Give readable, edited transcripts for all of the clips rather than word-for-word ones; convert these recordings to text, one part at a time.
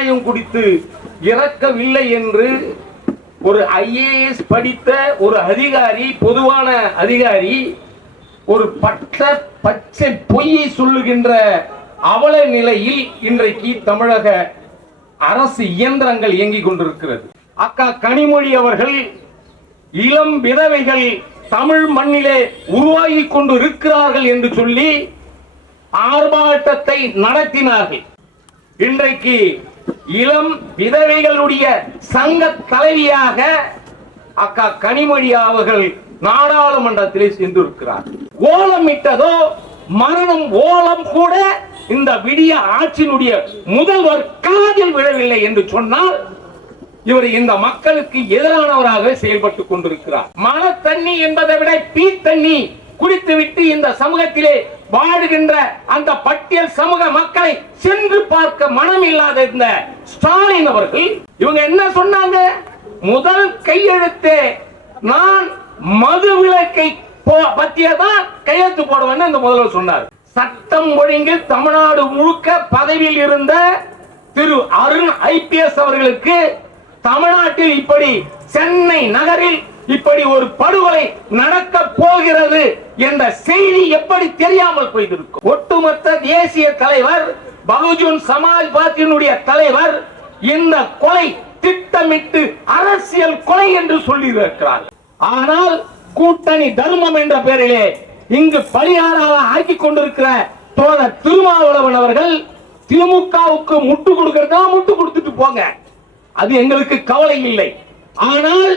சாராயம் குடித்து இறக்கவில்லை என்று ஒரு ஐஏஎஸ் படித்த ஒரு அதிகாரி, பொதுவான அதிகாரி, ஒரு பச்சை பொய்யை சொல்லுகின்ற அவல நிலையில் இன்றைக்கு தமிழக அரசு இயந்திரங்கள் இயங்கிக் கொண்டிருக்கிறது. அக்கா கனிமொழி அவர்கள் இளம் விதவைகள் தமிழ் மண்ணிலே உருவாகி கொண்டு இருக்கிறார்கள் என்று சொல்லி ஆர்ப்பாட்டத்தை நடத்தினார்கள். இன்றைக்கு இளம் விதவைகளுடைய சங்க தலைவியாக அக்கா கனிமொழி அவர்கள் நாடாளுமன்றத்திலே சென்றிருக்கிறார். ஓலமிட்டதோ மரணம் ஓலம் கூட இந்த விடிய ஆட்சியினுடைய முதல்வர் காதில் விழவில்லை என்று சொன்னால் இவர் இந்த மக்களுக்கு எதிரானவராக செயல்பட்டுக் கொண்டிருக்கிறார். மழை தண்ணி என்பதை விட பீ தண்ணி குடித்துவிட்டு இந்த சமூகத்திலே வாழுகின்ற அந்த பட்டியல் சமூக மக்களை சென்று பார்க்க மனம் இல்லாத இந்த ஸ்டாலின் அவர்கள் இவங்க என்ன சொன்னாங்க? முதல் கையெழுத்து நான் மது விலக்கை பத்தியதான் கையெழுத்து போடுவேன்னு இந்த முதல்வர் சொன்னார். சட்டம் ஒழுங்கில் தமிழ்நாடு முழுக்க பதவியில் இருந்த திரு அருண் IPS அவர்களுக்கு தமிழ்நாட்டில் இப்படி சென்னை நகரில் இப்படி ஒரு படுகொலை நடக்க போகிறது என்ற செய்தி எப்படி தெரியாமல் போயிருக்கும்? ஒட்டுமொத்த தேசிய தலைவர் பகுஜன் சமாஜ் பார்ட்டியினுடைய தலைவர் இந்த கொலை திட்டமிட்டு அரசியல் கொலை என்று சொல்லி இருக்கிறார். ஆனால் கூட்டணி தர்மம் என்ற பெயரிலே இங்கு பலியாராக ஆக்கிக் கொண்டிருக்கிற தோழர் திருமாவளவன் அவர்கள் திமுகவுக்கு முட்டு கொடுக்கிறதா முட்டு கொடுத்துட்டு போங்க, அது எங்களுக்கு கவலை இல்லை. ஆனால்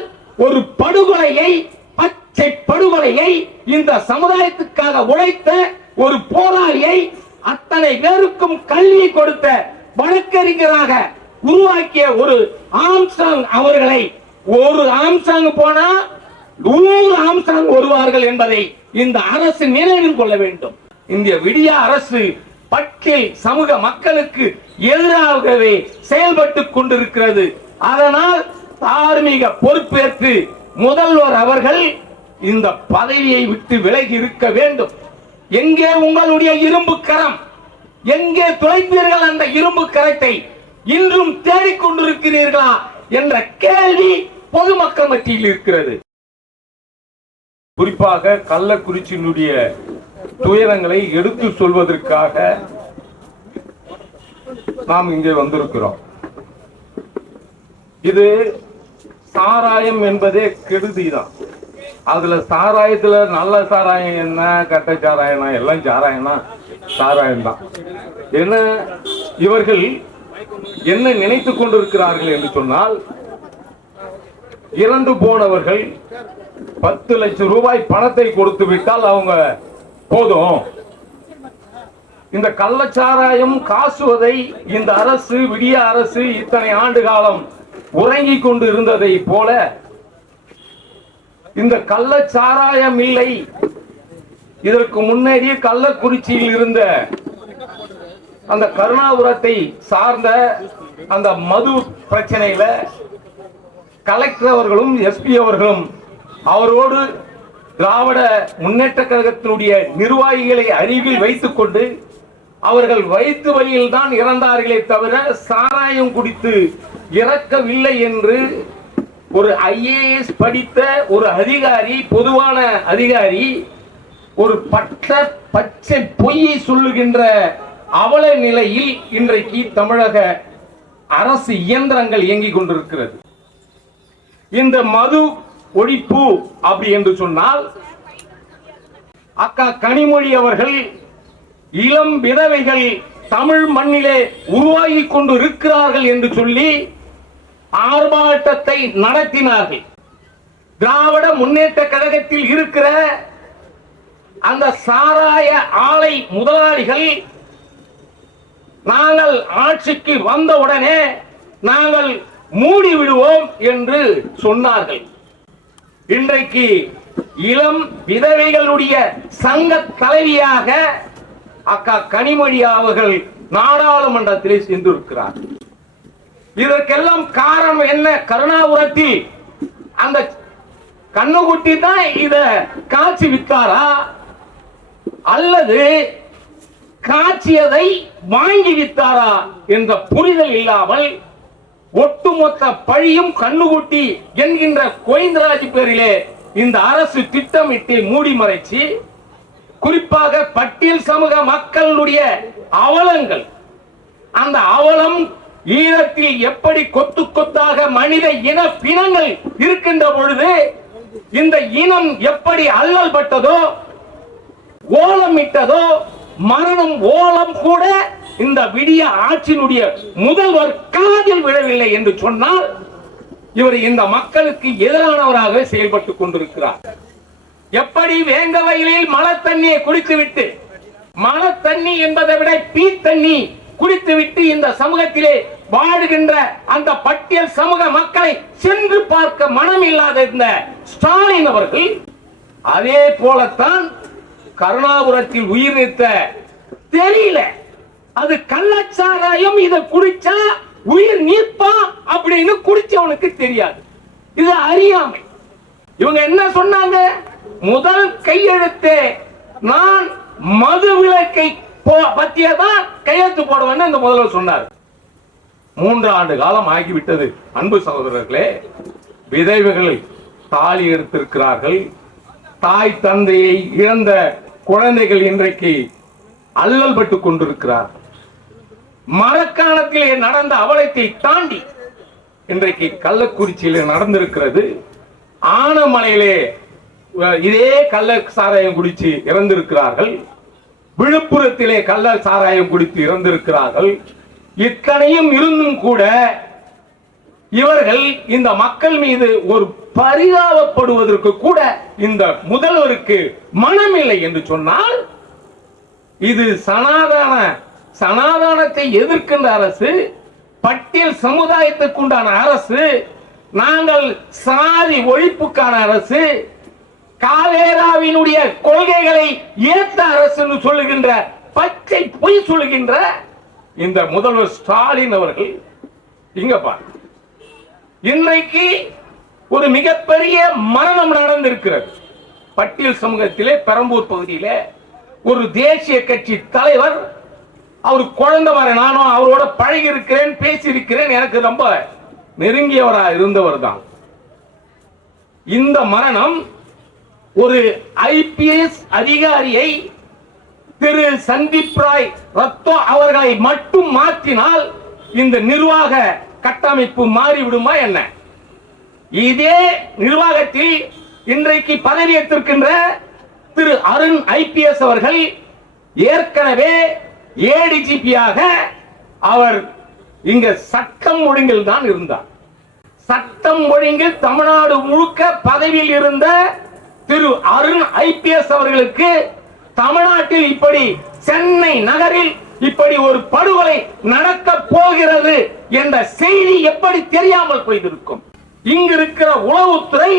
ஒரு படுகொலையை, பச்சை படுகொலையை, இந்த சமுதாயத்துக்காக உழைத்த ஒரு போராளியை, அத்தனை பேருக்கும் கல்வி கொடுத்த வழக்கறிஞராக உருவாக்கிய ஒரு ஆம்ஸ்ட்ராங் அவர்களை ஒரு ஆம்ஸ்ட்ராங் போனா 100 ஆம்ஸ்ட்ராங் வருவார்கள் என்பதை இந்த அரசு நினைவில் கொள்ள வேண்டும். இந்த விடிய அரசு பட்டியல் சமூக மக்களுக்கு எதிராகவே செயல்பட்டுக் கொண்டிருக்கிறது. அதனால் தார்மீக பொறுப்பேற்று முதல்வர் அவர்கள் இந்த பதவியை விட்டு விலகி இருக்க வேண்டும். எங்கே உங்களுடைய இரும்பு கரம்? எங்கே துளைத்தீர்கள் அந்த இரும்பு கரத்தை? இன்றும் தேடிக்கொண்டிருக்கிறீர்களா என்ற கேள்வி பொதுமக்கள் மத்தியில் இருக்கிறது. குறிப்பாக கள்ளக்குறிச்சியினுடைய துயரங்களை எடுத்து சொல்வதற்காக நாம் இங்கே வந்திருக்கிறோம். இது சாராயம் என்பதே கெடுதிதான். அதுல சாராயத்துல நல்ல சாராயம் என்ன, கட்ட சாராயம் எல்லாம் சாராயம்னா சாராயம் தான். என்ன இவர்கள் என்ன நினைத்துக் கொண்டிருக்கிறார்கள் என்று சொன்னால், இறந்து போனவர்கள் 10 லட்சம் ரூபாய் பணத்தை கொடுத்து விட்டால் அவங்க போதும், இந்த கள்ளச்சாராயம் காசுவதை இந்த அரசு, விடிய அரசு இத்தனை ஆண்டு காலம் உறங்கிக் கொண்டு இருந்ததை போல இந்த கள்ளச்சாராயம் இல்லை. இதற்கு முன்னேறிய கள்ளக்குறிச்சியில் இருந்த அந்த கருணாபுரத்தை சார்ந்த அந்த மது பிரச்சனையில கலெக்டர் அவர்களும் SP அவர்களும் அவரோடு திராவிட முன்னேற்ற கழகத்தினுடைய நிர்வாகிகளை அருகில் வைத்துக் கொண்டு அவர்கள் வயிற்று வழியில் தான் இறந்தார்களே தவிர சாராயம் குடித்து இறக்கவில்லை என்று ஒரு IAS படித்த ஒரு அதிகாரி, பொதுவான அதிகாரி, ஒரு பச்சை பொய்யை சொல்லுகின்ற அவல நிலையில் இன்றைக்கு தமிழக அரசு இயந்திரங்கள் இயங்கிக் கொண்டிருக்கிறது. இந்த மது ஒழிப்பு அப்படி என்று சொன்னால் அக்கா கனிமொழி அவர்கள் இளம் விதவைகள் தமிழ் மண்ணிலே உருவாகி கொண்டு இருக்கிறார்கள் என்று சொல்லி ஆர்ப்பாட்டத்தை நடத்தினார்கள். திராவிட முன்னேற்ற கழகத்தில் இருக்கிற அந்த சாராய ஆலை முதலாளிகள் நாங்கள் ஆட்சிக்கு வந்தவுடனே நாங்கள் மூடி விடுவோம் என்று சொன்னார்கள். இன்றைக்கு இளம் விதவைகளுடைய சங்க தலைவியாக அக்கா கனிமொழி அவர்கள் நாடாளுமன்றத்திலே சென்றிருக்கிறார். இதற்கெல்லாம் காரணம் என்ன? கருணாபுரத்தில் அந்த கண்ணுக்குட்டி தான் இத காட்சி வித்தாரா, அல்லது காட்சியதை வாங்கி வித்தாரா என்ற புரிதல் இல்லாமல் ஒட்டுமொத்த பழியும் கண்ணுகுட்டி என்கின்ற கோவிந்தராஜ் பேரிலே இந்த அரசு திட்டமிட்டு மூடி மறைச்சு, குறிப்பாக பட்டியல் சமூக மக்களுடைய அவலங்கள், அந்த அவலம் ஈழத்தில் எப்படி கொத்து கொத்தாக மனித இன பிணங்கள் இருக்கின்ற பொழுது இந்த இனம் எப்படி அல்லல் பட்டதோ, ஓலமிட்டதோ, மரணம் ஓலம் கூட இந்த விடிய ஆட்சியினுடைய முதல்வர் காதில் விழவில்லை என்று சொன்னால் இவர் இந்த மக்களுக்கு எதிரானவராக செயல்பட்டுக் கொண்டிருக்கிறார். எப்படி வேங்க வயலில் மழை தண்ணியை குடித்துவிட்டு, மழை தண்ணி என்பதை விட பீ தண்ணி குடித்துவிட்டு இந்த சமூகத்திலே வாழுகின்ற அந்த பட்டியல் சமூக மக்களை சென்று பார்க்க மனம் இல்லாத இந்த ஸ்டாலின் அவர்கள், அதே போலத்தான் கருணாபுரத்தில் உயிர் நீத்த தெரியல, அது கள்ளச்சாராயம், இதை குடிச்சா உயிர் நீப்பா அப்படின்னு குடிச்சவனுக்கு தெரியாது. இது அறியாமை. இவங்க என்ன சொன்னாங்க? முதல் கையெழுத்து நான் மது விலக்கை பத்தியதான் கையெழுத்து போடுவேன்னு இந்த முதல்வர் சொன்னார். 3 ஆண்டு காலம் ஆகிவிட்டது. அன்பு சகோதரர்களே, விதவைகள் தாலி எடுத்திருக்கிறார்கள். தாய் தந்தையை இழந்த குழந்தைகள் இன்றைக்கு அல்லல் பட்டுக் கொண்டிருக்கிறார். மரக்காணத்திலே நடந்த அவலத்தை தாண்டி இன்றைக்கு கள்ளக்குறிச்சியிலே நடந்திருக்கிறது. ஆனமலையிலே இதே கள்ள சாராயம் குடிச்சு இறந்திருக்கிறார்கள். விழுப்புரத்திலே கள்ள சாராயம் குடித்து இறந்திருக்கிறார்கள். இத்தனையும் இருந்தும் கூட இவர்கள் இந்த மக்கள் மீது ஒரு பரிதாபப்படுவதற்கு கூட இந்த முதல்வருக்கு மனமில்லை என்று சொன்னால், இது சனாதனத்தை எதிர்க்கின்ற அரசு, பட்டியல் சமுதாயத்துக்கு உண்டான அரசு, நாங்கள் சாதி ஒழிப்புக்கான அரசு, காவேராவினுடைய கொள்கைகளை ஏற்ற அரசு சொல்லுகின்ற பச்சை பொய் சொல்லுகின்ற இந்த முதல்வர் ஸ்டாலின் அவர்கள் இங்க பாருங்க, இன்றைக்கு ஒரு மிகப்பெரிய மரணம் நடந்திருக்கிறது. பட்டியல் சமூகத்திலே பெரம்பூர் பகுதியிலே ஒரு தேசிய கட்சி தலைவர், அவர் குழந்தை மாதிரி, நானும் அவரோட பழகி இருக்கிறேன், பேசி இருக்கிறேன், எனக்கு ரொம்ப நெருங்கியவரா இருந்தவர் தான். இந்த மரணம் ஒரு ஐபிஎஸ் அதிகாரியை திரு சந்தீப் ராய் ரத்தோ அவர்களை மட்டும் மாற்றினால் இந்த நிர்வாக கட்டமைப்பு மாறிவிடுமா என்ன? இதே நிர்வாகத்தில் இன்றைக்கு பதவியேற்றிருக்கின்ற திரு அருண் ஐபிஎஸ் அவர்கள் ஏற்கனவே ஏடிஜிபியாக அவர் இங்க சட்டம் ஒழுங்கில் தான் இருந்தார். சட்டம் ஒழுங்கில் தமிழ்நாடு முழுக்க பதவியில் இருந்த திரு அருண் ஐபிஎஸ் அவர்களுக்கு தமிழ்நாட்டில் இப்படி சென்னை நகரில் இப்படி ஒரு படுகொலை நடக்க போகிறது என்ற செய்தி எப்படி தெரியாமல் போயிருக்கும்? இங்கு இருக்கிற உளவுத்துறை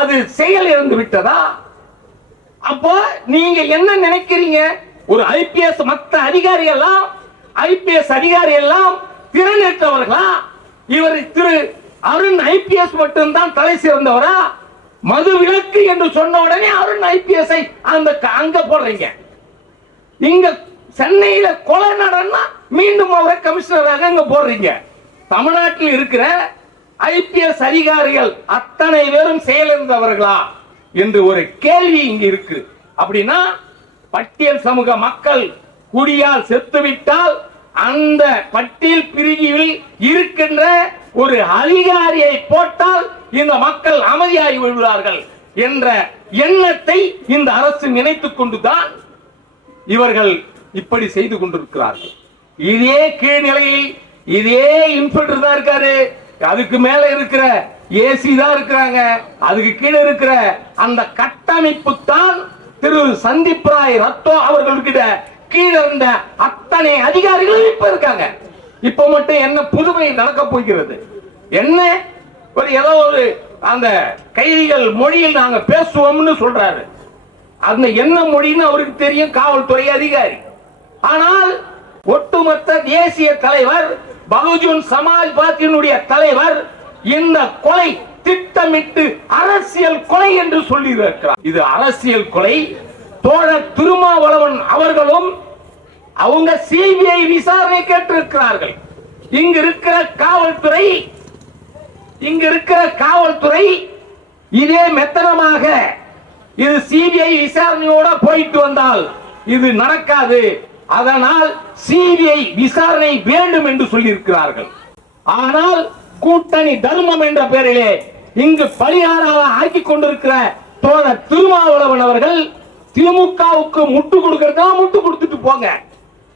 அது செயல் இருந்து விட்டதா? அப்போ நீங்க என்ன நினைக்கிறீங்க? ஒரு ஐபிஎஸ் மற்ற அதிகாரி எல்லாம் ஐபிஎஸ் அதிகாரி எல்லாம் திறனற்றவர்களா? இவர் திரு அருண் ஐபிஎஸ் மட்டும்தான் தலை சிறந்தவரா? மது விலக்கு என்று சொன்ன உடனே அருண் ஐபிஎஸ் அங்க போடுறீங்க. இங்க சென்னையில கொலை நடனா மீண்டும் அவரை கமிஷனராக அங்க போடுறீங்க. தமிழ்நாட்டில் இருக்கிற ஐபிஎஸ் அதிகாரிகள் அத்தனை பேரும் செயலிழந்தவர்களா என்று ஒரு கேள்வி இங்க இருக்கு. அப்படின்னா பட்டியல் சமூக மக்கள் குடியால் செத்துவிட்டால் அந்த பட்டியல் பிரிவில் இருக்கின்ற ஒரு அதிகாரியை போட்டால் இந்த மக்கள் அமைதியாகி விடுவார்கள் என்ற எண்ணத்தை இந்த அரசு நினைத்துக் கொண்டுதான் இவர்கள் இப்படி செய்து கொண்டிருக்கிறார்கள். இதே கீழ்நிலையில் இதே இன்ஸ்பெக்டர் தான் இருக்காரு, அதுக்கு மேல இருக்கிற ஏசி தான் இருக்கிறாங்க, அதுக்கு கீழே இருக்கிற அந்த கட்டமைப்பு தான் திரு சந்தீப் ராய் ரத்தோ அவர்களுக்கிட்ட கீழே இருந்த அத்தனை அதிகாரிகள் இப்ப இருக்காங்க. இப்ப மட்டும் என்ன புதுமை நடக்க போகிறது? என்ன ஒரு ஏதோ ஒரு அந்த கைதிகள் மொழியில் நாங்க பேசுவோம்னு சொல்றாரு. அந்த என்ன மொழின்னு அவருக்கு தெரியும், காவல்துறை அதிகாரி. ஆனால் ஒட்டுமொத்த தேசிய தலைவர் பகுஜன் சமாஜ் பார்ட்டியினுடைய தலைவர் இந்த கொலை திட்டமிட்டு அரசியல் கொலை என்று சொல்லி இருக்கிறார். இது அரசியல் கொலை. தோழர் திருமாவளவன் அவர்களும் அவங்க சிபிஐ விசாரணை கேட்டிருக்கிறார்கள். இங்க இருக்கிற காவல்துறை இதே மெத்தனமாக இது சிபிஐ விசாரணையோட போயிட்டு வந்தால் இது நடக்காது. அதனால் சிபிஐ விசாரணை வேண்டும் என்று சொல்லியிருக்கிறார்கள். ஆனால் கூட்டணி தர்மம் என்ற பெயரிலே இங்கு பலியாராக ஆக்கி கொண்டிருக்கிற தோழர் திருமாவளவன் அவர்கள் திமுகவுக்கு முட்டு கொடுக்கிறதா முட்டு கொடுத்துட்டு போங்க,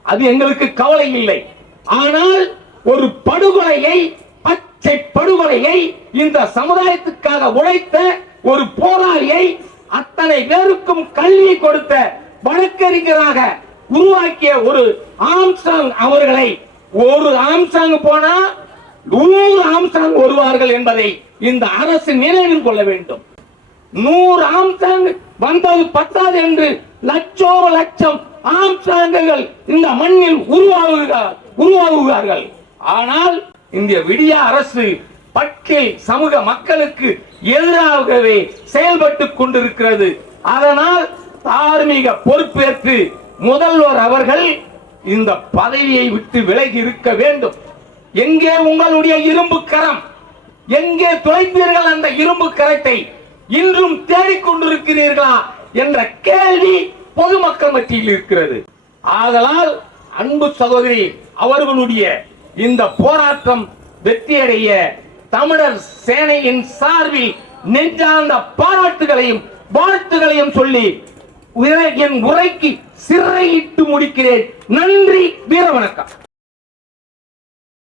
அது எங்களுக்கு கவலை இல்லை. ஆனால் ஒரு படுகொலையை, பச்சை படுகொலையை, இந்த சமுதாயத்துக்காக உழைத்த ஒரு போராளியை, அத்தனை பேருக்கும் கல்வி கொடுத்த வழக்கறிஞராக உருவாக்கிய ஒரு ஆம்ஸ்ட்ராங் அவர்களை, ஒரு ஆம்ஸ்ட்ராங் போனா 100 ஆம்ஸ்ட்ராங் வருவார்கள் என்பதை இந்த அரசு நினைவில் கொள்ள வேண்டும். 100 ஆம்ஸ்ட்ராங் வந்தது பத்தாது என்று லட்சம் ஆம்ஸ்ட்ராங்குகள் இந்த மண்ணில் உருவாகுகிறார்கள். ஆனால் இந்த விடிய அரசு பட்டியல் சமூக மக்களுக்கு எதிராகவே செயல்பட்டுக் கொண்டிருக்கிறது. அதனால் தார்மீக பொறுப்பேற்று முதல்வர் அவர்கள் இந்த பதவியை விட்டு விலகி இருக்க வேண்டும். எங்கே உங்களுடைய இரும்பு கரம்? எங்கே துளைத்தீர்கள் அந்த இரும்பு கரத்தை? இன்றும் தேடிக்கொண்டிருக்கிறீர்களா என்ற கேள்வி பொதுமக்கள் மத்தியில் இருக்கிறது. ஆதலால் அன்பு சகோதரி அவர்களுடைய இந்த போராட்டம் வெற்றியடைய தமிழர் சேனையின் சார்பில் நெஞ்சார்ந்த பாராட்டுகளையும் வாழ்த்துகளையும் சொல்லி என் உரைக்கு சிறையிட்டு முடிக்கிறேன். நன்றி, வீர வணக்கம்.